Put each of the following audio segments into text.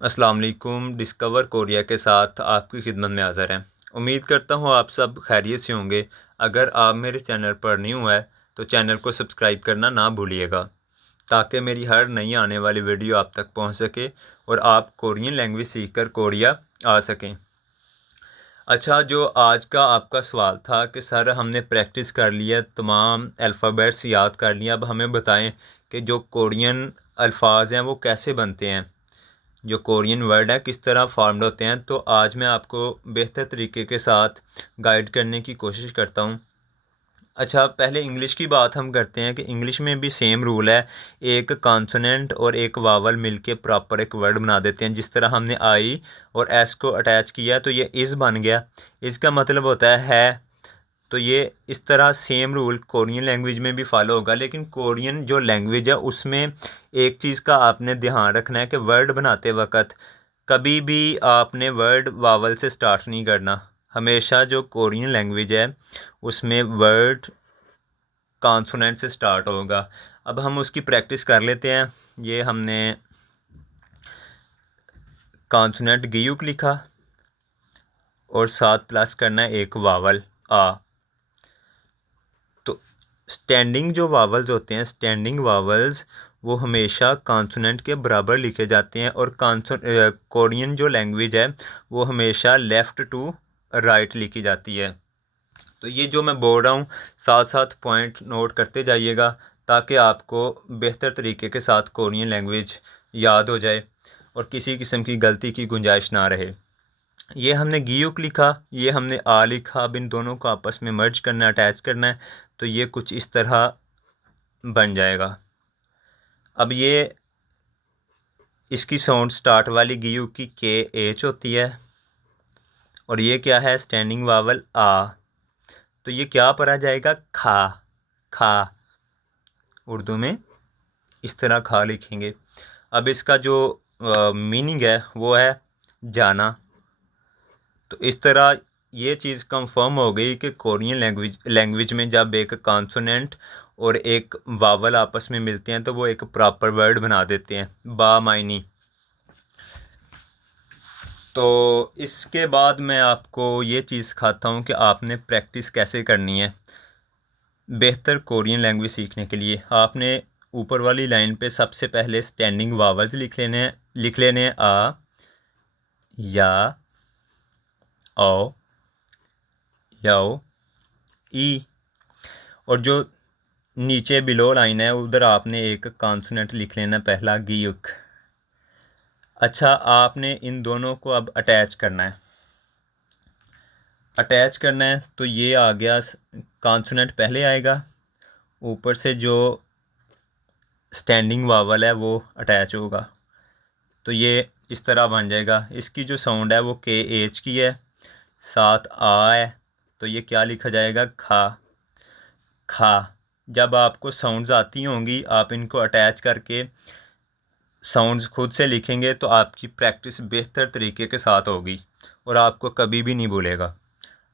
अस्सलाम वालेकुम। Discover Korea के साथ आपकी खिदमत में हाज़िर हैं। उम्मीद करता हूँ आप सब खैरियत से होंगे। अगर आप मेरे चैनल पर न्यू है तो चैनल को सब्सक्राइब करना ना भूलिएगा, ताकि मेरी हर नई आने वाली वीडियो आप तक पहुँच सके और आप कोरियन लैंग्वेज सीखकर कोरिया आ सकें। अच्छा, जो आज का आपका सवाल था कि सर हमने प्रैक्टिस कर लिया, तमाम अल्फ़ाबेट्स याद कर लिया, अब हमें बताएं कि जो कोरियन अल्फाज हैं वो कैसे बनते हैं, जो कोरियन वर्ड है किस तरह फॉर्म्ड होते हैं। तो आज मैं आपको बेहतर तरीके के साथ गाइड करने की कोशिश करता हूँ। अच्छा, पहले इंग्लिश की बात हम करते हैं कि इंग्लिश में भी सेम रूल है। एक कॉन्सोनेंट और एक वावल मिलके प्रॉपर एक वर्ड बना देते हैं। जिस तरह हमने आई और एस को अटैच किया तो ये इज़ बन गया। इसका मतलब होता है। तो ये इस तरह सेम रूल कोरियन लैंग्वेज में भी फॉलो होगा। लेकिन कोरियन जो लैंग्वेज है उसमें एक चीज़ का आपने ध्यान रखना है कि वर्ड बनाते वक्त कभी भी आपने वर्ड वावल से स्टार्ट नहीं करना। हमेशा जो कोरियन लैंग्वेज है उसमें वर्ड कॉन्सोनेंट से स्टार्ट होगा। अब हम उसकी प्रैक्टिस कर लेते हैं। ये हमने कॉन्सोनेंट गियुक लिखा और साथ प्लस करना है एक वावल आ। तो स्टैंडिंग जो वावल्स होते हैं, स्टैंडिंग वावल्स वो हमेशा कॉन्सोनेंट के बराबर लिखे जाते हैं। और कोरियन जो लैंग्वेज है वो हमेशा लेफ़्ट टू राइट लिखी जाती है। तो ये जो मैं बोल रहा हूँ साथ साथ पॉइंट नोट करते जाइएगा, ताकि आपको बेहतर तरीके के साथ कोरियन लैंग्वेज याद हो जाए और किसी किस्म की गलती की गुंजाइश ना रहे। ये हमने गियुक लिखा, ये हमने आ लिखा। अब इन दोनों को आपस में मर्ज करना है, अटैच करना है, तो ये कुछ इस तरह बन जाएगा। अब ये इसकी साउंड स्टार्ट वाली गियुक की के एच होती है और ये क्या है, स्टैंडिंग वावल आ। तो ये क्या पढ़ा जाएगा, खा। खा उर्दू में इस तरह खा लिखेंगे। अब इसका जो मीनिंग है वो है जाना। तो इस तरह ये चीज़ कंफर्म हो गई कि कोरियन लैंग्वेज में जब एक कॉन्सोनेंट और एक वावल आपस में मिलते हैं तो वो एक प्रॉपर वर्ड बना देते हैं, बा मायनी। तो इसके बाद मैं आपको ये चीज़ सिखाता हूँ कि आपने प्रैक्टिस कैसे करनी है। बेहतर कोरियन लैंग्वेज सीखने के लिए आपने ऊपर वाली लाइन पे सबसे पहले स्टैंडिंग वावल्स लिख लेने हैं आ, या, ओ, याओ, ई। और जो नीचे बिलो लाइन है उधर आपने एक कॉन्सोनेंट लिख लेना, पहला गियुक। अच्छा, आपने इन दोनों को अब अटैच करना है। अटैच करना है तो ये आ गया, कॉन्सोनेंट पहले आएगा, ऊपर से जो स्टैंडिंग वावल है वो अटैच होगा। तो ये इस तरह बन जाएगा। इसकी जो साउंड है वो के एच की है, साथ आ है, तो ये क्या लिखा जाएगा, खा। खा। जब आपको साउंड्स आती होंगी आप इनको अटैच करके साउंड्स खुद से लिखेंगे तो आपकी प्रैक्टिस बेहतर तरीके के साथ होगी और आपको कभी भी नहीं भूलेगा।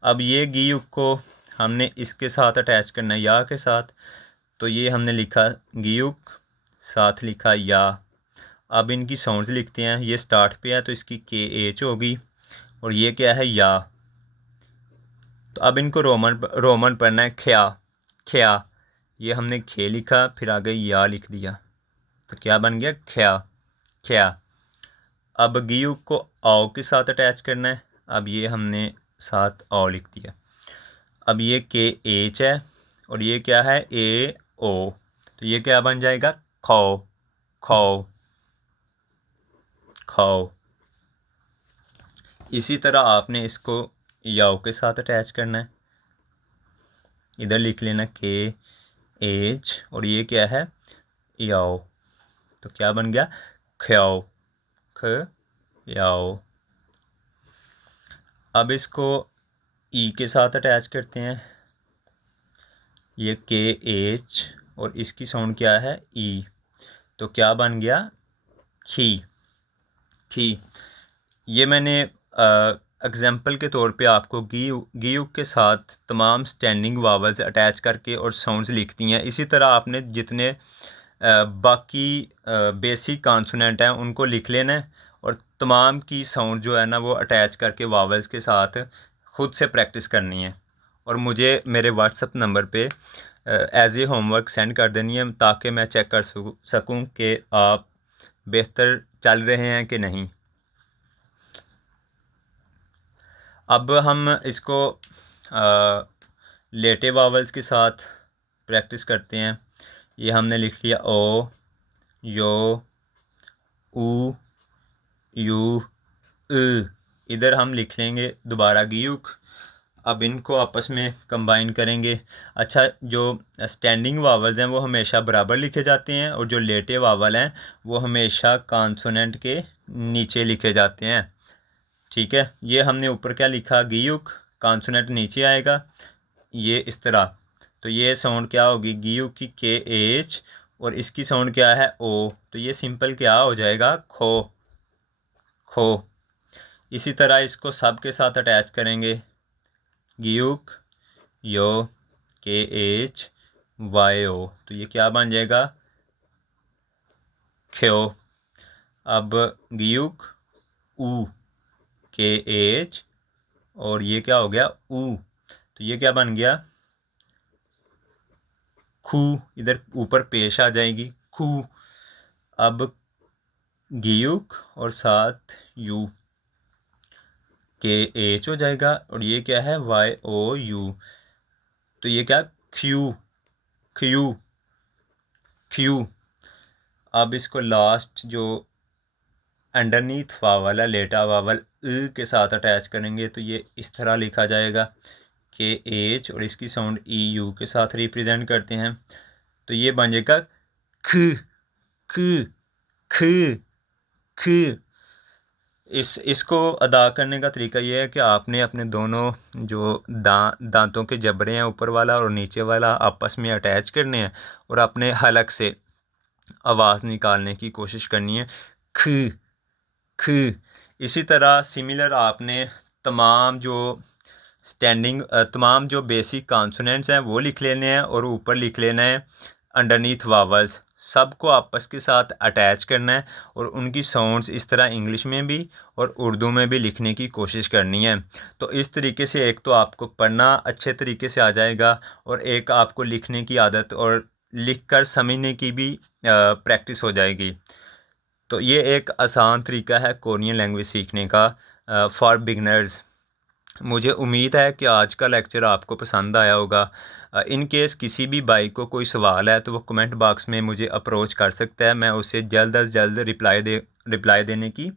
अब ये गियुक को हमने इसके साथ अटैच करना है, या के साथ। तो ये हमने लिखा गियुक, साथ लिखा या। अब इनकी साउंड्स लिखते हैं। ये स्टार्ट पे है तो इसकी के एच होगी और ये क्या है, या। तो अब इनको रोमन पढ़ना है, ख्या। ख्या। ये हमने खे लिखा, फिर आगे या लिख दिया, तो क्या बन गया, ख्या। ख्या। अब गियू को आओ के साथ अटैच करना है। अब ये हमने साथ आओ लिख दिया। अब ये के एच है और ये क्या है, ए ओ। तो ये क्या बन जाएगा, खो। खो। खो। इसी तरह आपने इसको याओ के साथ अटैच करना है। इधर लिख लेना के एच और ये क्या है, याओ। तो क्या बन गया, ख्याओ। ख याओ। अब इसको ई के साथ अटैच करते हैं। ये के एच और इसकी साउंड क्या है, ई। तो क्या बन गया, खी। खी। ये मैंने एग्जाम्पल के तौर पे आपको गी के साथ तमाम स्टैंडिंग वावल्स अटैच करके और साउंड्स लिखती हैं। इसी तरह आपने जितने बाकी बेसिक कॉन्सोनेंट हैं उनको लिख लेना है और तमाम की साउंड जो है ना वो अटैच करके वावल्स के साथ ख़ुद से प्रैक्टिस करनी है और मुझे मेरे व्हाट्सअप नंबर पे एज ए होमवर्क सेंड कर देनी है ताकि मैं चेक कर सकूं कि आप बेहतर चल रहे हैं कि नहीं। अब हम इसको लेटे वावल्स के साथ प्रैक्टिस करते हैं। ये हमने लिख लिया ओ, यो, ऊ, यू, इधर हम लिख लेंगे दोबारा गियुक। अब इनको आपस में कंबाइन करेंगे। अच्छा, जो स्टैंडिंग वावल्स हैं वो हमेशा बराबर लिखे जाते हैं और जो लेटे वावल हैं वो हमेशा कॉन्सोनेंट के नीचे लिखे जाते हैं। ठीक है, ये हमने ऊपर क्या लिखा, गियुक, कॉन्सोनेंट नीचे आएगा, ये इस तरह। तो ये साउंड क्या होगी, गियुक की के एच, और इसकी साउंड क्या है, ओ। तो ये सिंपल क्या हो जाएगा, खो, खो। इसी तरह इसको सब के साथ अटैच करेंगे, गियुक, यो, के एच, वाई ओ। तो ये क्या बन जाएगा, ख्यो। अब गियुक, ऊ, के एच, और ये क्या हो गया, ऊ। तो ये क्या बन गया, खू। इधर ऊपर पेश आ जाएगी, खू। अब गियुक और साथ यू, के एच हो जाएगा, और ये क्या है, वाई ओ यू। तो ये क्या, ख्यू, ख्यू, ख्यू। अब इसको लास्ट जो अंडरनीथ वावल है, लेटा वावल, के साथ अटैच करेंगे। तो ये इस तरह लिखा जाएगा, के एच, और इसकी साउंड ई यू के साथ रिप्रेजेंट करते हैं। तो ये बन जाएगा ख, ख, ख, ख। इसको अदा करने का तरीका ये है कि आपने अपने दोनों जो दांतों के जबड़े हैं, ऊपर वाला और नीचे वाला, आपस में अटैच करने हैं और अपने हलक से आवाज़ निकालने की कोशिश करनी है, ख, ख। इसी तरह सिमिलर आपने तमाम जो बेसिक कॉन्सोनेंट्स हैं वो लिख लेने हैं और ऊपर लिख लेना है अंडरनीथ वावल्स। सबको आपस के साथ अटैच करना है और उनकी साउंड्स इस तरह इंग्लिश में भी और उर्दू में भी लिखने की कोशिश करनी है। तो इस तरीके से एक तो आपको पढ़ना अच्छे तरीके से आ जाएगा और एक आपको लिखने की आदत और लिख कर समझने की भी प्रैक्टिस हो जाएगी। तो ये एक आसान तरीका है कोरियन लैंग्वेज सीखने का फॉर बिगनर्स। मुझे उम्मीद है कि आज का लेक्चर आपको पसंद आया होगा। इन केस किसी भी भाई को कोई सवाल है तो वो कमेंट बॉक्स में मुझे अप्रोच कर सकता है, मैं उसे जल्द अज जल्द रिप्लाई देने की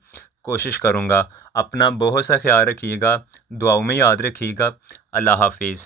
कोशिश करूँगा। अपना बहुत सा ख्याल रखिएगा, दुआओं में याद रखिएगा। अल्लाह हाफिज़।